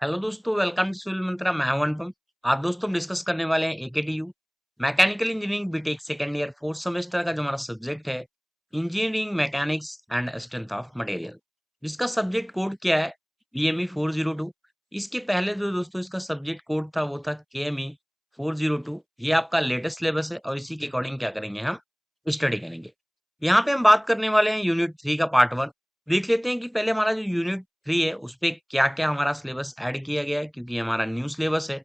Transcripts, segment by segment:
Hello दोस्तों, welcome to civil मंत्रा। मैं हूं अनुपम। आज दोस्तों हम डिस्कस करने वाले हैं AKTU mechanical engineering BTech second year fourth semester का जो हमारा सब्जेक्ट है engineering mechanics and strength of material, जिसका सब्जेक्ट कोड क्या है बीएमई 402। इसके पहले जो दोस्तों इसका सब्जेक्ट कोड था वो था केएमई 402। ये आपका लेटेस्ट सिलेबस है और इसी के अकॉर्डिंग क्या करेंगे, हम स्टडी करेंगे। यहाँ पे हम बात करने वाले हैं यूनिट 3 का पार्ट 1। देख लेते हैं कि पहले हमारा जो यूनिट 3 है उस पे क्या-क्या हमारा सिलेबस ऐड किया गया है, क्योंकि हमारा न्यू सिलेबस है।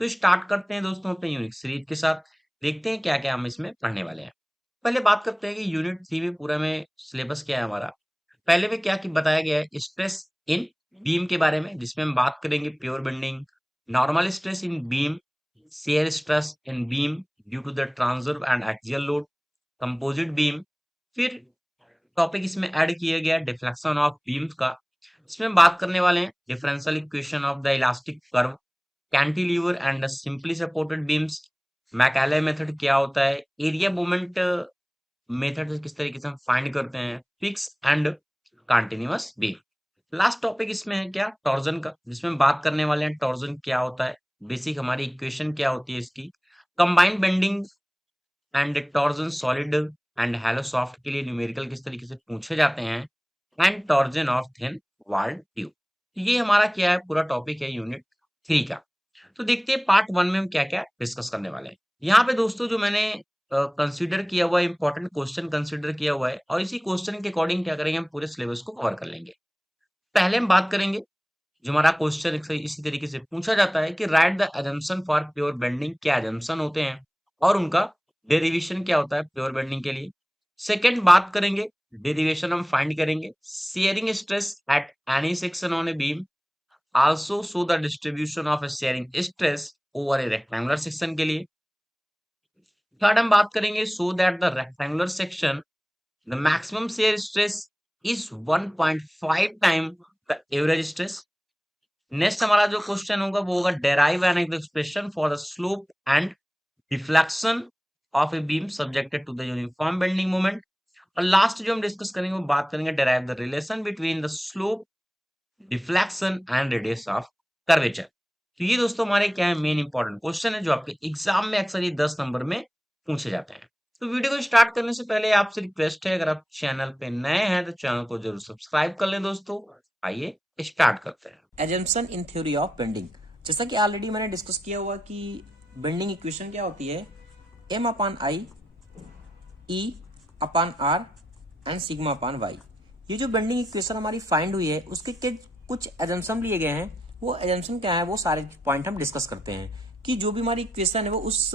तो स्टार्ट करते हैं दोस्तों अपने यूनिट 3 के साथ। देखते हैं क्या-क्या हम इसमें पढ़ने वाले हैं। पहले बात करते हैं कि यूनिट 3 में पूरा में सिलेबस क्या है हमारा। पहले में क्या कि बताया गया है स्ट्रेस इन बीम के बारे में, जिसमें हम बात करेंगे pure bending, normal stress in beam, shear stress in beam due to the transverse and axial load, composite beam. फिर टॉपिक इसमें ऐड किया गया डिफ्लेक्शन ऑफ बीम्स का। इसमें हम बात करने वाले हैं differential equation of the elastic curve, cantilever and simply supported beams, Macaulay method क्या होता है, एरिया मोमेंट मेथड से किस तरीके से हम फाइंड करते हैं, fix and continuous beam. Last topic इसमें है क्या टॉर्जन का, जिसमें हम बात करने वाले हैं टॉर्जन क्या होता है, बेसिक हमारी इक्वेशन क्या होती है इसकी, combined bending and torsion solid and hollow shaft के लिए न्यूमेरिकल किस तरीके से पूछे जाते हैं, and torsion of thin walled tube. ये हमारा क्या है पूरा टॉपिक है यूनिट 3 का। तो देखते हैं पार्ट 1 में हम क्या-क्या डिस्कस करने वाले हैं। यहाँ पे दोस्तों जो मैंने कंसीडर किया हुआ है इंपॉर्टेंट क्वेश्चन कंसीडर किया हुआ है और इसी क्वेश्चन के अकॉर्डिंग क्या करेंगे, हम पूरे सिलेबस को कवर कर लेंगे। पहले हम बात करेंगे जो हमारा क्वेश्चन इसी तरीके से पूछा जाता है कि right the assumption for pure bending, क्या assumption होते हैं और उनका डेरिवेशन क्या होता है प्योर बेंडिंग के लिए। सेकंड बात करेंगे, डेरिवेशन हम फाइंड करेंगे shearing stress at any section on a beam, also show the distribution of shearing stress over a rectangular section के लिए। थर्ड हम बात करेंगे show that the rectangular section the maximum shear stress is 1.5 time the average stress. Next हमारा जो question होगा वो होगा derive an expression for the slope and deflection of a beam subjected to the uniform bending moment. और last जो हम discuss करेंगे वो बात करेंगे derive the relation between the slope, deflection and radius of curvature. तो ये दोस्तों हमारे क्या है मेन इंपॉर्टेंट क्वेश्चन है जो आपके एग्जाम में अक्सर ये 10 नंबर में पूछे जाते हैं। तो वीडियो को स्टार्ट करने से पहले आपसे रिक्वेस्ट है, अगर आप चैनल पे नए हैं तो चैनल को जरूर सब्सक्राइब कर लें दोस्तों। आइए स्टार्ट करते हैं। Assumption in theory of bending. जैसा कि ऑलरेडी मैंने डिस्कस किया हुआ कि बेंडिंग इक्वेशन क्या होती है, M upon I, E upon R and sigma upon Y. ये जो बेंडिंग इक्वेशन हमारी फाइंड हुई है उसके कुछ एजम्पशन लिए गए हैं। वो एजम्पशन क्या है वो सारे पॉइंट हम डिस्कस करते हैं कि जो भी हमारी इक्वेशन है वो उस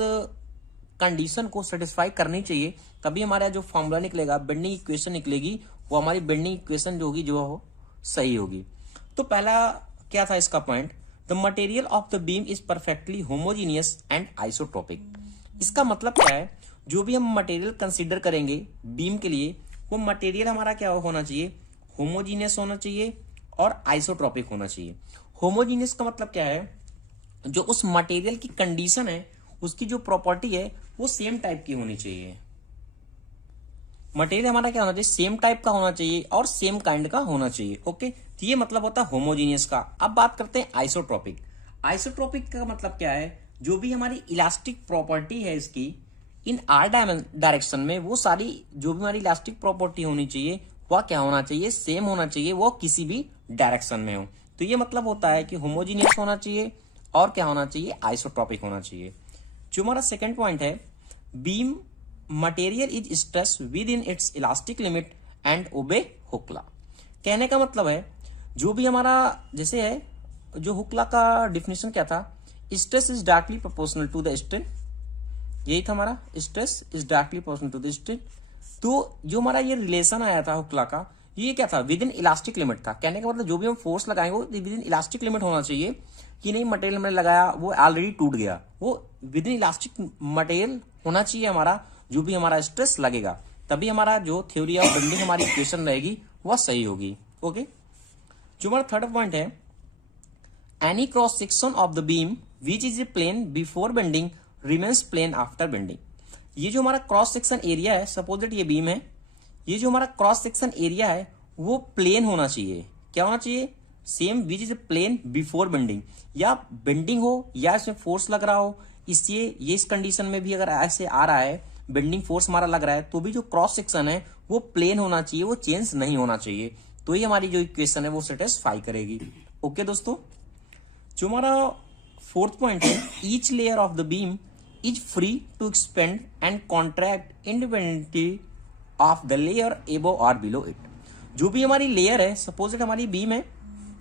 कंडीशन को सेटिस्फाई करनी चाहिए, तभी हमारा जो फॉर्मूला निकलेगा, बेंडिंग इक्वेशन निकलेगी, वो हमारी बेंडिंग इक्वेशन जो होगी जो हो सही होगी। तो पहला क्या था इसका point, the material of the beam is perfectly homogeneous and isotropic. इसका मतलब क्या है, जो भी हम मटेरियल कंसीडर करेंगे बीम के लिए वो मटेरियल हमारा क्या होना चाहिए, होमोजीनियस होना चाहिए और आइसोट्रोपिक होना चाहिए। होमोजीनियस का मतलब क्या है, जो उस मटेरियल की कंडीशन है उसकी जो प्रॉपर्टी है वो सेम टाइप की होनी चाहिए। मटेरियल हमारा क्या होना चाहिए, सेम टाइप का होना चाहिए और सेम काइंड का होना चाहिए। ओके, तो ये मतलब होता है होमोजीनियस का। अब बात करते हैं आइसोट्रोपिक। आइसोट्रोपिक का मतलब क्या है, जो भी हमारी इलास्टिक प्रॉपर्टी है इसकी इन आर डायरेक्शन में, वो सारी जो भी हमारी इलास्टिक प्रॉपर्टी होनी चाहिए वह क्या होना चाहिए, सेम होना चाहिए, वो किसी भी डायरेक्शन में हो। तो ये मतलब होता है कि होमोजीनियस होना चाहिए और क्या होना चाहिए, आइसोट्रोपिक होना चाहिए। जो हमारा सेकेंड पॉइंट है, beam material is stress within its elastic limit and obey Hooke's law. कहने का मतलब है जो भी हमारा जैसे है, जो हुकला का डिफिनेशन क्या था, stress is directly proportional to the strain. यही था हमारा, stress is directly proportional to the strain. तो जो हमारा ये रिलेशन आया था हुकला का, ये क्या था, विद इन इलास्टिक लिमिट था। कहने का मतलब जो भी हम फोर्स लगाएंगे वो विद इन इलास्टिक लिमिट होना चाहिए, कि नहीं मटेरियल हमने लगाया वो ऑलरेडी टूट गया, वो विद इन इलास्टिक मटेरियल होना चाहिए हमारा, जो भी हमारा स्ट्रेस लगेगा, तभी हमारा जो थ्योरी ऑफ बेंडिंग हमारी इक्वेशन रहेगी वह सही होगी। ओके, जो हमारा थर्ड पॉइंट है, any cross section of the beam which is a plane before bending remains plane after bending. ये जो हमारा क्रॉस सेक्शन एरिया है, सपोज दैट ये बीम है, ये जो हमारा क्रॉस सेक्शन एरिया है वो प्लेन होना चाहिए। क्या होना चाहिए, same which is plane before bending, या बेंडिंग हो या इसमें फोर्स लग रहा हो, इसलिए ये इस कंडीशन में भी अगर ऐसे आ रहा है, बेंडिंग फोर्स हमारा लग रहा है, तो भी जो क्रॉस सेक्शन है वो प्लेन होना चाहिए, वो चेंज नहीं होना चाहिए। तो ये हमारी जो इक्वेशन है वो सेटिस्फाई करेगी। ओके दोस्तों, जो हमारा फोर्थ पॉइंट है, each layer of the beam is free to expand and contract independently of the layer above और बिलो इट। जो भी हमारी लेयर है, सपोज इट हमारी बीम है,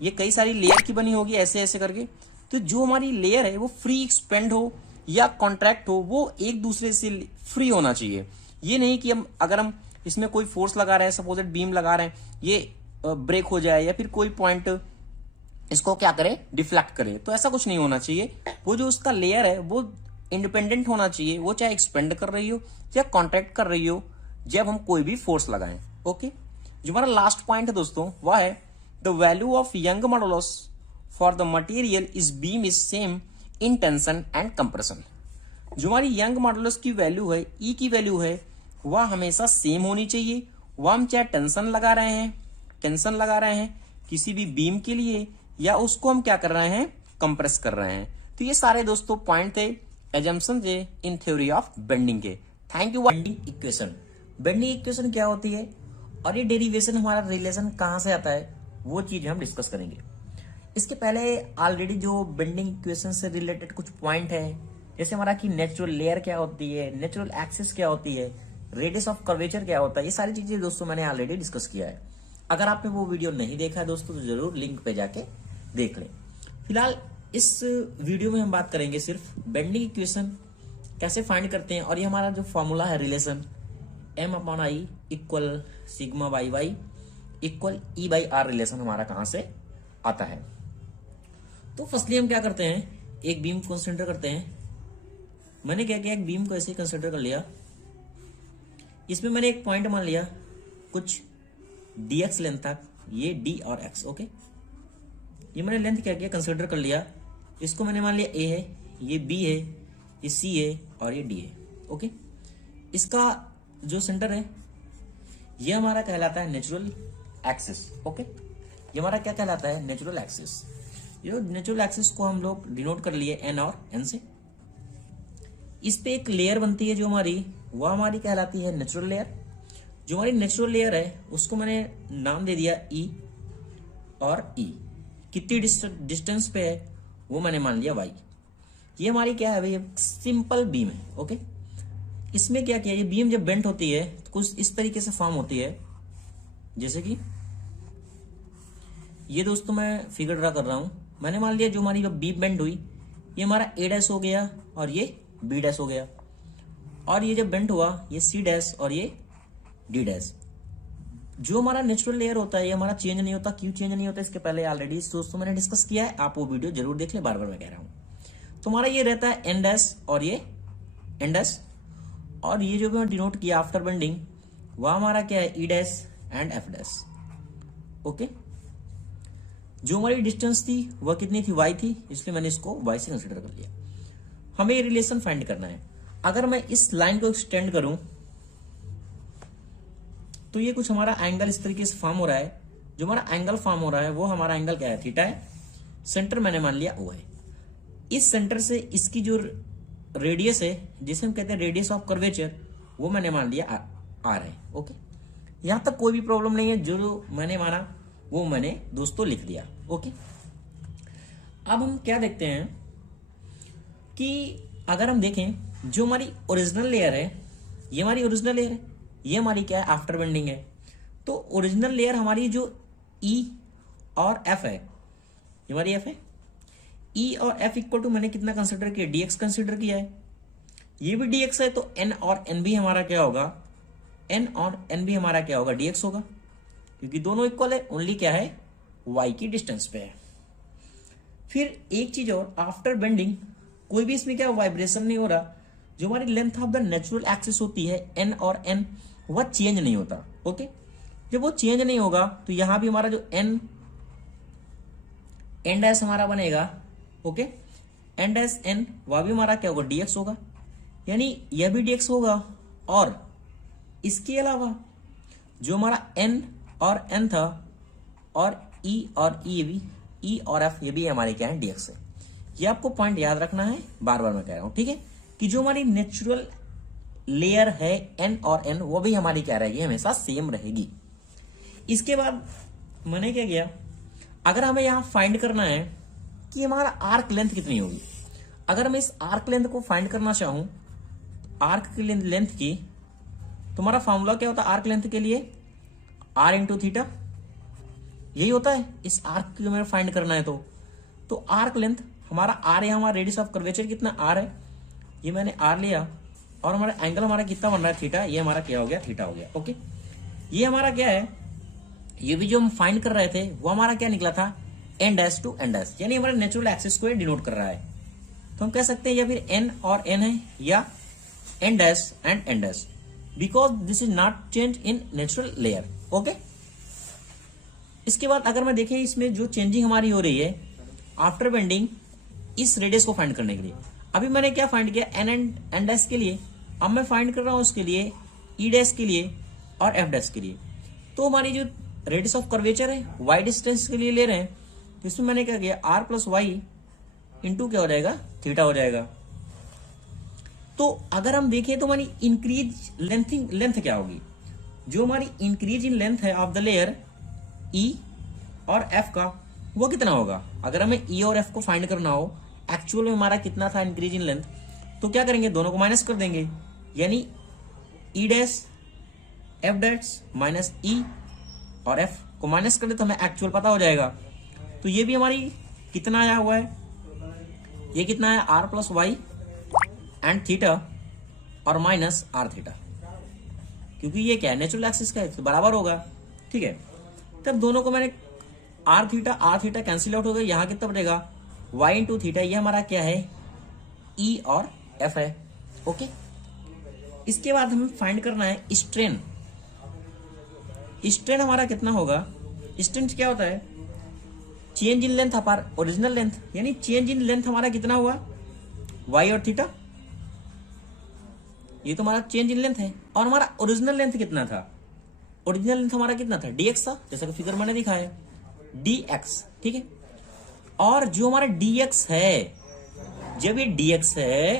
ये कई सारी लेयर की बनी होगी ऐसे ऐसे करके, तो जो हमारी लेयर है वो फ्री एक्सपेंड हो या कॉन्ट्रैक्ट हो, वो एक दूसरे से फ्री होना चाहिए। ये नहीं कि हम इसमें कोई फोर्स लगा रहे हैं, सपोज इट बीम लगा रहे हैं, ये ब्रेक हो जाए या फिर कोई पॉइंट इसको क्या करे, डिफ्लेक्ट करे, तो ऐसा कुछ नहीं होना चाहिए। वो जो उसका लेयर है वो इंडिपेंडेंट होना चाहिए, वो चाहे एक्सपेंड कर रही हो या कॉन्ट्रैक्ट कर रही हो जब हम कोई भी फोर्स लगाएं। ओके, जो हमारा लास्ट पॉइंट है दोस्तों वह है the value of young modulus for the material is beam is same in tension and compression. जो हमारी यंग मॉडुलस की वैल्यू है, ई की वैल्यू है, वह हमेशा सेम होनी चाहिए। वह हम चाहे टेंशन लगा रहे हैं किसी भी बीम के लिए, या उसको हम क्या कर रहे हैं, कंप्रेस कर रहे हैं। तो ये सारे दोस्तों पॉइंट थे, एजम्पशन थे इन थ्योरी ऑफ बेंडिंग के। Thank you. Bending equation, bending equation क्या होती है और ये डेरिवेशन हमारा रिलेशन कहां से आता है, वो चीज हम डिस्कस करेंगे। इसके पहले ऑलरेडी जो बेंडिंग इक्वेशन से रिलेटेड कुछ पॉइंट है, जैसे हमारा कि नेचुरल लेयर क्या होती है, नेचुरल एक्सिस क्या होती है, रेडियस ऑफ कर्वेचर क्या होता है, ये सारी चीजें दोस्तों मैंने ऑलरेडी डिस्कस किया है। अगर आपने वो वीडियो नहीं देखा है दोस्तों तो जरूर लिंक पे जाके देख लें। फिलहाल इस वीडियो में हम बात करेंगे सिर्फ बेंडिंग इक्वेशन कैसे फाइंड करते हैं, और ये हमारा जो फॉर्मूला है relation M/I equal sigma by Y equal E/R relation हमारा कहां से आता है। तो फर्स्टली हम क्या करते हैं, एक बीम को कंसिडर करते हैं। मैंने क्या किया, एक बीम को ऐसे कंसिडर कर लिया, इसमें मैंने एक पॉइंट मान लिया कुछ dx लेंथ तक, ये d और x। ओके, ये मैंने लेंथ क्या किया, कंसिडर कर लिया, इसको मैंने मान लिया a है, ये b है, ये c है और ये d है। ओके, इसका जो सेंटर है ये हमारा कहलाता है नेचुरल एक्सिस। ओके, ये हमारा क्या कहलाता है, नेचुरल एक्सिस। ये नेचुरल एक्सिस को हम लोग डिनोट कर लिए n और n से। इस पे एक लेयर बनती है जो हमारी, वह हमारी कहलाती है नेचुरल लेयर। जो हमारी नेचुरल लेयर है उसको मैंने नाम दे दिया E और E। कितनी डिस्टेंस पे है वो मैंने मान लिया y। ये हमारी क्या है भाई, सिंपल बीम है। ओके, इसमें क्या किया, ये बीम जब बेंट होती है तो कुछ इस तरीके से फॉर्म होती है, जैसे कि ये दोस्तों मैं फिगर ड्रा कर रहा हूं। मैंने मान लिया जो हमारी जब बीम बेंट हुई, ये हमारा A' हो गया और ये B' हो गया, और ये जब बेंट हुआ ये C' और ये D'। जो हमारा नेचुरल लेयर होता है ये हमारा चेंज नहीं होता। क्यों चेंज नहीं होता, इसके पहले ऑलरेडी दोस्तों मैंने डिस्कस किया है, आप वो वीडियो जरूर देख ले, बार बार मैं कह रहा हूं। तो हमारा ये रहता है N' और ये N', और ये जो मैं डिनोट किया आफ्टर बेंडिंग वह हमारा क्या है, E' एंड F'। ओके, जो हमारी डिस्टेंस थी वह कितनी थी, y थी, इसलिए मैंने इसको y से कंसिडर कर लिया। हमें ये रिलेशन फाइंड करना है। अगर मैं इस लाइन को एक्सटेंड करूं तो ये कुछ हमारा एंगल इस तरीके से फॉर्म हो रहा है। जो हमारा एंगल फॉर्म हो रहा है वो हमारा एंगल क्या है, थीटा है। सेंटर मैंने मान लिया O है। इस सेंटर से इसकी जो रेडियस है, जिसे हम कहते हैं रेडियस ऑफ कर्वेचर, वो मैंने मान लिया R है। ओके, यहां तक कोई भी प्रॉब्लम नहीं है, जो मैंने माना वो मैंने दोस्तों लिख दिया। ओके, अब हम क्या देखते हैं कि अगर हम देखें जो हमारी ओरिजिनल लेयर है, ये हमारी ओरिजिनल लेयर है, ये हमारी क्या है, आफ्टर बेंडिंग है। तो ओरिजिनल लेयर हमारी जो E और F है, ये हमारी F है। E और F इक्वल टू मैंने कितना कंसिडर किया, dx कंसिडर किया है, ये भी dx है, तो n और n भी हमारा क्या होगा, n और n भी हमारा क्या होगा, dx होगा, क्योंकि दोनों इक्वल है, ओनली क्या है, y की डिस्टेंस पे है। फिर एक चीज और, आफ्टर बेंडिंग कोई भी इसमें क्या वाइब्रेशन नहीं हो रहा। जो हमारी length of the natural axis होती है n और n, वह चेंज नहीं होता। ओके, जब वो चेंज नहीं होगा तो यहां भी हमारा जो n डैश हमारा बनेगा, ओके, n डैश n, वह भी हमारा क्या होगा, dx होगा, यानी यह भी dx होगा। और इसके अलावा जो हमारा n और n था और ई और ई भी, ई और एफ ये भी हमारे क्या है, डीएक्स है। ये आपको पॉइंट याद रखना है, बार बार मैं कह रहा हूं, ठीक है, कि जो हमारी नेचुरल लेयर है एन और एन वो भी हमारी क्या रहेगी, हमेशा सेम रहेगी। इसके बाद मैंने क्या किया, अगर हमें यहां फाइंड करना है कि हमारा आर्क लेंथ कितनी होगी, अगर मैं इस आर्क लेंथ को फाइंड करना चाहूं, आर्क की लेंथ की, तो हमारा फॉर्मूला क्या होता है आर्क लेंथ के लिए, आर इंटू थीटा, यही होता है। इस आर्क को हमें फाइंड करना है तो आर्क लेंथ हमारा आर है, हमारा रेडियस ऑफ कर्वेचर कितना आर है, ये मैंने आर लिया, और हमारा एंगल हमारा कितना बन रहा है, थीटा, ये हमारा क्या हो गया, थीटा हो गया। ओके, ये हमारा क्या है, ये भी जो हम फाइंड कर रहे थे वो हमारा क्या निकला था, N dash to N dash, यानी हमारे नेचुरल एक्सिस को ये डिनोट कर रहा है। तो हम कह सकते हैं या फिर एन और एन है, या N dash and N dash, because this is not change in natural layer. Okay, इसके बाद अगर मैं देखें इसमें जो चेंजिंग हमारी हो रही है आफ्टर बेंडिंग, इस रेडियस को फाइंड करने के लिए, अभी मैंने क्या फाइंड किया, एन एंड एन डैश के लिए, अब मैं फाइंड कर रहा हूं उसके लिए ई डैश के लिए और एफ डैश के लिए। तो हमारी जो रेडियस ऑफ कर्वेचर है वाई डिस्टेंस के लिए ले रहे हैं, तो इसमें मैंने क्या किया, आर प्लस वाई इंटू क्या हो जाएगा, थीटा हो जाएगा। तो अगर हम देखें तो हमारी इंक्रीज लेंथ क्या होगी, जो हमारी इंक्रीज इन लेंथ है ऑफ द लेयर ई और एफ का, वो कितना होगा। अगर हमें ई और एफ को फाइंड करना हो, एक्चुअल में हमारा कितना था इंक्रीज इन लेंथ, तो क्या करेंगे, दोनों को माइनस कर देंगे, यानी E dash F dash minus E और एफ को माइनस कर दे तो हमें एक्चुअल पता हो जाएगा। तो ये भी हमारी कितना आया हुआ है, ये कितना है, R plus Y and theta और माइनस आर थीटा, क्योंकि ये क्या है, नेचुरल एक्सिस का है तो बराबर होगा। ठीक है, तब दोनों को मैंने आर थीटा कैंसिल आउट हो गया, यहां कितना बचेगा, वाई इंटू थीटा, ये हमारा क्या है, ई और एफ है। ओके, इसके बाद हमें फाइंड करना है स्ट्रेन। स्ट्रेन हमारा कितना होगा, स्ट्रेन क्या होता है, चेंज इन लेंथ अपार ओरिजिनल लेंथ, यानी चेंज इन लेंथ हमारा कितना हुआ, वाई और थीटा, ये तो हमारा चेंज इन लेंथ है, और हमारा ओरिजिनल लेंथ कितना था, ओरिजिनल लेंथ हमारा कितना था, dx था, जैसा कि फिगर मैंने दिखाया dx। ठीक है, और जो हमारा dx है, जब ये dx है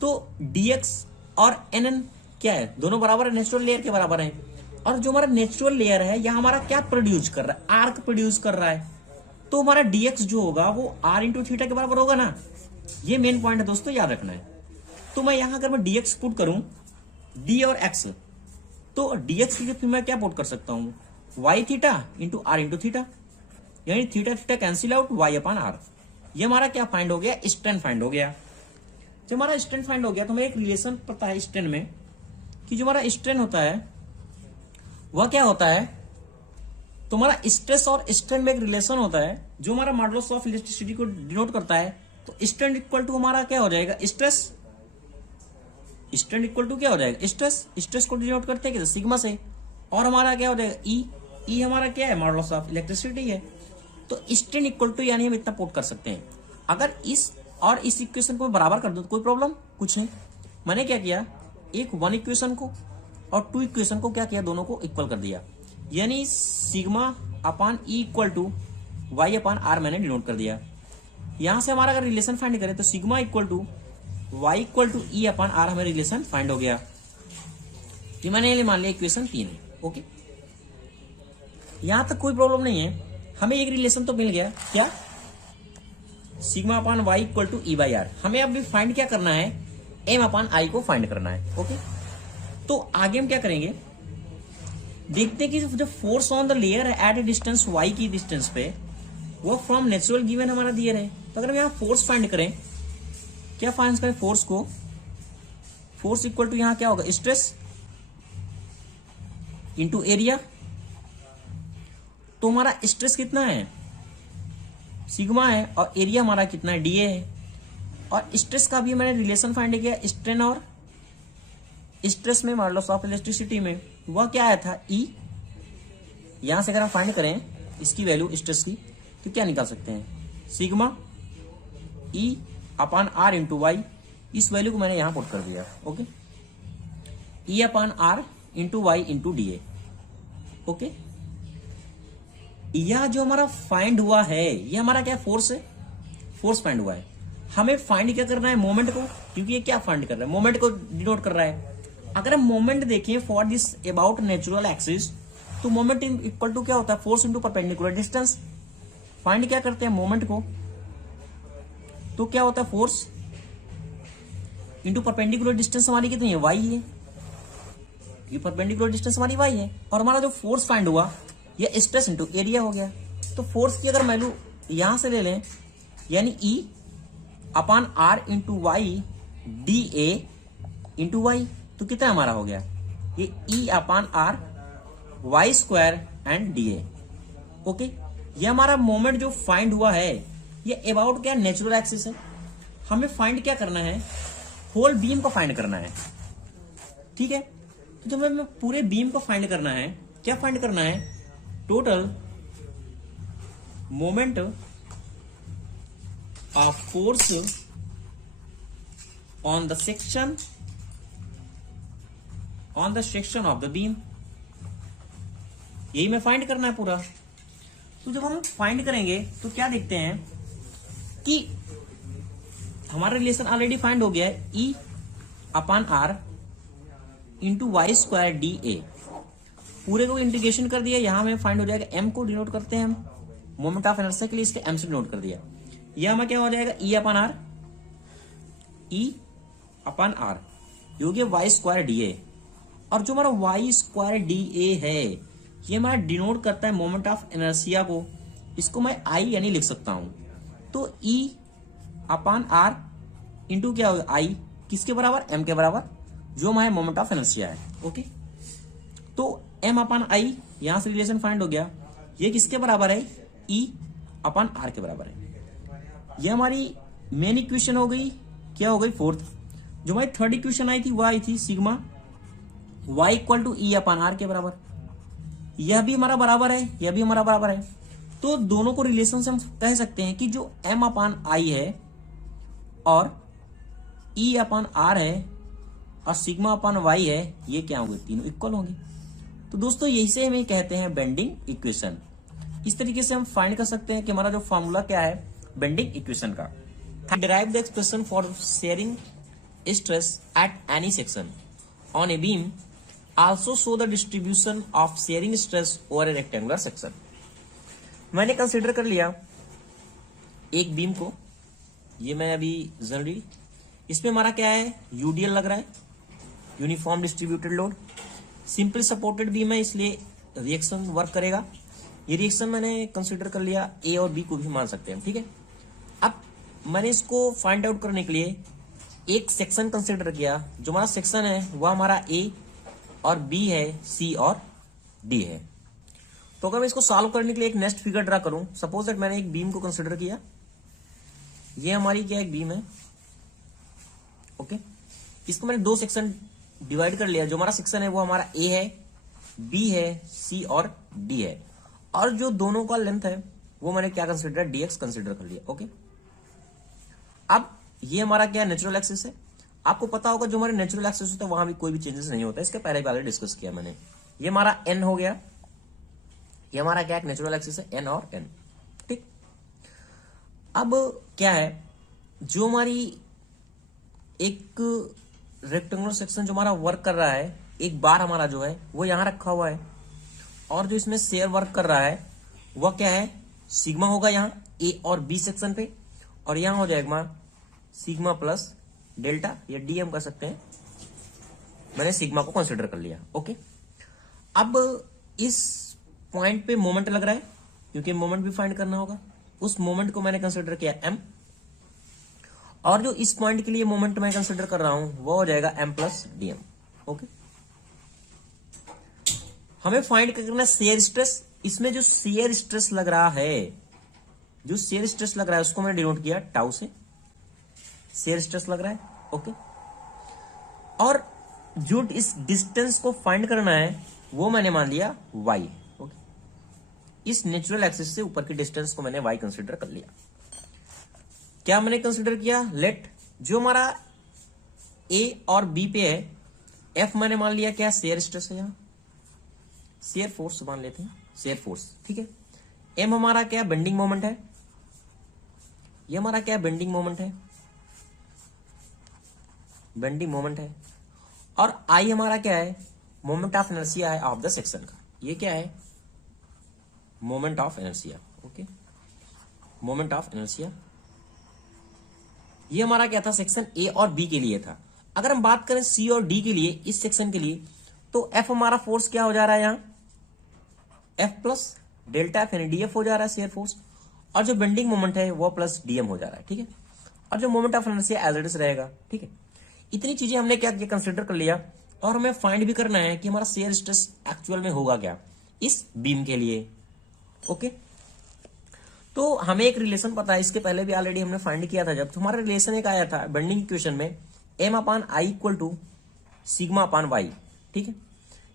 तो dx और nn क्या है, दोनों बराबर है, नेचुरल लेयर के बराबर है। और जो हमारा नेचुरल लेयर है यह हमारा क्या प्रोड्यूस कर रहा है, आर्क प्रोड्यूस कर रहा है, तो हमारा dx जो होगा वो r इंटू थीटा के बराबर होगा ना। ये मेन पॉइंट है दोस्तों, याद रखना है। तो मैं यहां अगर मैं dx पुट करूं, d और x, तो dx की जगह मैं क्या पुट कर सकता हूं, y theta into r into theta, यानी theta theta cancel out, y upon r। ये हमारा क्या फाइंड हो गया, स्ट्रेन फाइंड हो गया। जब हमारा स्ट्रेन फाइंड हो गया तो हमें एक रिलेशन पता है स्ट्रेन में, कि जो हमारा स्ट्रेन होता है वह क्या होता है, तो हमारा स्ट्रेस और स्ट्रेन में एक रिलेशन होता है जो हमारा मॉडुलस ऑफ इलेक्ट्रिसिटी को डिनोट करता है। तो स्ट्रेन इक्वल टू हमारा क्या हो जाएगा, स्ट्रेस, स्ट्रेन इक्वल टू क्या हो जाएगा, स्ट्रेस, स्ट्रेस को डिनोट करते हैं किसी सिग्मा से, और हमारा क्या हो जाएगा, ई, ई हमारा क्या है, मॉडुलस ऑफ इलेक्ट्रिसिटी है। तो स्ट्रेन इक्वल टू यानी हम इतना पुट कर सकते हैं। अगर इस और इस इक्वेशन को बराबर कर दो तो कोई प्रॉब्लम कुछ नहीं। मैंने क्या किया, एक वन इक्वेशन को और टू इक्वेशन को क्या किया, दोनों को इक्वल कर दिया, यानी sigma upon E equal to Y upon R मैंने डिनोट कर दिया। यहां से हमारा अगर रिलेशन फाइंड करें तो sigma equal to Y equal to E upon R हमें रिलेशन फाइंड हो गया। ये मैंने मान लिया इक्वेशन 3 है। ओके, यहां तक कोई प्रॉब्लम नहीं है, हमें एक रिलेशन तो मिल गया, क्या, sigma upon Y equal to E by R. हमें अब फाइंड क्या करना है, एम अपान आई को फाइंड करना है। ओके, तो आगे हम क्या करेंगे, देखते हैं कि जो फोर्स ऑन द लेयर है एट ए डिस्टेंस वाई की डिस्टेंस पे, वो फ्रॉम नेचुरल गिवन हमारा दिया है। तो अगर हम यहाँ फोर्स फाइंड करें, क्या फाइंड करें फोर्स को, फोर्स इक्वल टू यहाँ क्या होगा, स्ट्रेस इंटू एरिया। तो हमारा स्ट्रेस कितना है, सिग्मा है, और एरिया हमारा कितना है, डीए है। और स्ट्रेस का भी मैंने रिलेशन फाइंड किया, स्ट्रेन और स्ट्रेस में मॉडुलस ऑफ इलेक्ट्रिसिटी में, वह क्या आया था, ई। यहां से अगर हम फाइंड करें इसकी वैल्यू स्ट्रेस की, तो क्या निकाल सकते हैं, sigma E upon R into Y. इस वैल्यू को मैंने यहां पुट कर दिया। Okay, E upon R into Y into D A. Okay, यह जो हमारा फाइंड हुआ है ये हमारा क्या फोर्स है, फोर्स फाइंड हुआ है। हमें फाइंड क्या करना है, मोमेंट को, क्योंकि ये क्या फाइंड कर रहा है, मोमेंट को डिनोट कर रहा है। अगर हम मोमेंट देखें for this about natural axis, तो मोमेंट इक्वल टू क्या होता है, force into perpendicular distance. Find क्या करते हैं, मोमेंट को, तो क्या होता है फोर्स इंटू परपेंडिकुलर डिस्टेंस हमारी कितनी है, वाई है। ये परपेंडिकुलर डिस्टेंस हमारी वाई है, और हमारा जो फोर्स फाइंड हुआ ये स्ट्रेस इंटू एरिया हो गया। तो फोर्स की अगर वैल्यू यहां से ले लें, यानी E upon R into Y D A into Y, तो कितना हमारा हो गया, ये E upon R Y square and D A. Okay, ये हमारा मोमेंट जो फाइंड हुआ है ये अबाउट क्या, नेचुरल एक्सिस है। हमें फाइंड क्या करना है, होल बीम को फाइंड करना है। ठीक है, तो जब हमें पूरे बीम को फाइंड करना है, क्या फाइंड करना है, total moment of force on the section of the beam, यही में फाइंड करना है पूरा। तो जब हम फाइंड करेंगे तो क्या देखते हैं कि हमारा रिलेशन ऑलरेडी फाइंड हो गया है, E upon R into Y square D A. पूरे को इंटीग्रेशन कर दिया, यहां में फाइंड हो जाएगा, M को डिनोट करते हैं हम मोमेंट ऑफ इनर्शिया के लिए, इसके M से डिनोट कर दिया। यह हमें क्या हो जाएगा, E upon R, E upon R, ये हो गया वाई स्क्वायर डी ए। और जो हमारा वाई स्क्वायर डी ए है ये हमारा डिनोट करता है मोमेंट ऑफ इनर्शिया को, इसको मैं I यानी लिख सकता हूं। तो E अपान आर इंटू क्या होगा, I किसके बराबर, M के बराबर, जो हमारे मोमेंट ऑफ इनर्शिया है। ओके, तो M अपान आई, यहां से रिलेशन फाइंड हो गया, ये किसके बराबर है, E अपान आर के बराबर है। ये हमारी मेन इक्वेशन हो गई, क्या हो गई, फोर्थ। जो हमारी थर्ड इक्वेशन आई थी वह आई थी sigma y equal to E upon R के बराबर। यह भी हमारा बराबर है, यह भी हमारा बराबर है। तो दोनों को रिलेशन से हम कह सकते हैं कि जो M अपान आई है और E अपान आर है और सिग्मा अपान वाई है, ये क्या होंगे, तीनों इक्वल होंगे। तो दोस्तों यही से हमें कहते हैं बेंडिंग इक्वेशन। इस तरीके से हम फाइंड कर सकते हैं कि हमारा जो फॉर्मूला क्या है बेंडिंग इक्वेशन का। Derive the expression for sharing stress at any section on a beam, also show the distribution of shearing stress over a rectangular section. मैंने कंसिडर कर लिया एक बीम को, ये मैं अभी जनरली, इसमें हमारा क्या है, यूडीएल लग रहा है, uniform distributed load. Simple supported beam है इसलिए रिएक्शन वर्क करेगा। ये रिएक्शन मैंने कंसीडर कर लिया, ए और बी को भी मान सकते हैं। ठीक है, अब मैंने इसको फाइंड आउट करने के लिए एक सेक्शन कंसीडर किया। जो हमारा सेक्शन है वह हमारा ए और बी है, सी और डी है। तो अगर मैं इसको सॉल्व करने के लिए एक नेक्स्ट फिगर ड्रा करूं, सपोज दैट मैंने एक बीम को कंसीडर किया, ये हमारी क्या एक बीम है। ओके, इसको मैंने दो सेक्शन डिवाइड कर लिया। जो हमारा सेक्शन है वो हमारा ए है, बी है, सी और डी है, और जो दोनों का लेंथ है वो मैंने क्या कंसिडर, डीएक्स कंसिडर कर लिया। ओके, अब ये हमारा क्या नेचुरल एक्सिस है। आपको पता होगा जो हमारे नेचुरल एक्सिस होता है वहां भी कोई भी चेंजेस नहीं होता, इसके पहले पहले डिस्कस किया मैंने। ये हमारा एन हो गया, ये हमारा क्या नेचुरल एक्सिस है, एन और एन। ठीक, अब क्या है, जो हमारी एक रेक्टेंगुलर सेक्शन जो हमारा वर्क कर रहा है, एक बार हमारा जो है वो यहां रखा हुआ है, और जो इसमें शेयर वर्क कर रहा है वह क्या है, सिग्मा होगा यहाँ ए और बी सेक्शन पे, और यहां हो जाएगा सिग्मा प्लस डेल्टा, या डीएम कर सकते हैं। मैंने सिग्मा को कंसिडर कर लिया। ओके, अब इस पॉइंट पे मोमेंट लग रहा है, क्योंकि मोमेंट भी फाइंड करना होगा। उस मोमेंट को मैंने कंसिडर किया एम, और जो इस पॉइंट के लिए मोमेंट मैं कंसिडर कर रहा हूं वो हो जाएगा एम प्लस डीएम। ओके, हमें फाइंड करना शेयर स्ट्रेस। इसमें जो शेयर स्ट्रेस लग रहा है, जो शेयर स्ट्रेस लग रहा है उसको मैंने डिनोट किया टाउ से, शेयर स्ट्रेस लग रहा है। ओके, और जो इस डिस्टेंस को फाइंड करना है वो मैंने मान लिया y। ओके, इस नेचुरल एक्सिस से ऊपर की डिस्टेंस को मैंने y कंसीडर कर लिया। क्या मैंने कंसीडर किया, लेट जो हमारा a और b पे है, f मैंने मान लिया क्या, शेयर स्ट्रेस है, यहां शेयर फोर्स मान लेते हैं, शेयर फोर्स। ठीक है, एम हमारा क्या बेंडिंग मोमेंट है, ये हमारा क्या बेंडिंग मोमेंट है, बेंडिंग मोमेंट है। और आई हमारा क्या है, मोमेंट ऑफ इनर्शिया है ऑफ द सेक्शन का। ये क्या है, moment of inertia. Okay, moment of inertia. ये हमारा क्या था, सेक्शन ए और बी के लिए था। अगर हम बात करें सी और डी के लिए, इस सेक्शन के लिए, तो एफ हमारा फोर्स क्या हो जा रहा है यहां, एफ प्लस डेल्टा एफ यानी डीएफ हो जा रहा है शेयर फोर्स, और जो बेंडिंग मोमेंट है वो प्लस डीएम हो जा रहा है। ठीक है, और जो moment of inertia as it is रहेगा। ठीक है, इतनी चीजें हमने क्या किया, कंसिडर कर लिया। और हमें फाइंड भी करना है कि हमारा शेयर स्ट्रेस एक्चुअल में होगा क्या इस बीम के लिए। ओके, तो हमें एक रिलेशन पता है, इसके पहले भी ऑलरेडी हमने फाइंड किया था जब, तो हमारा रिलेशन एक आया था बेंडिंग इक्वेशन में, M upon I equal to sigma upon Y. ठीक है,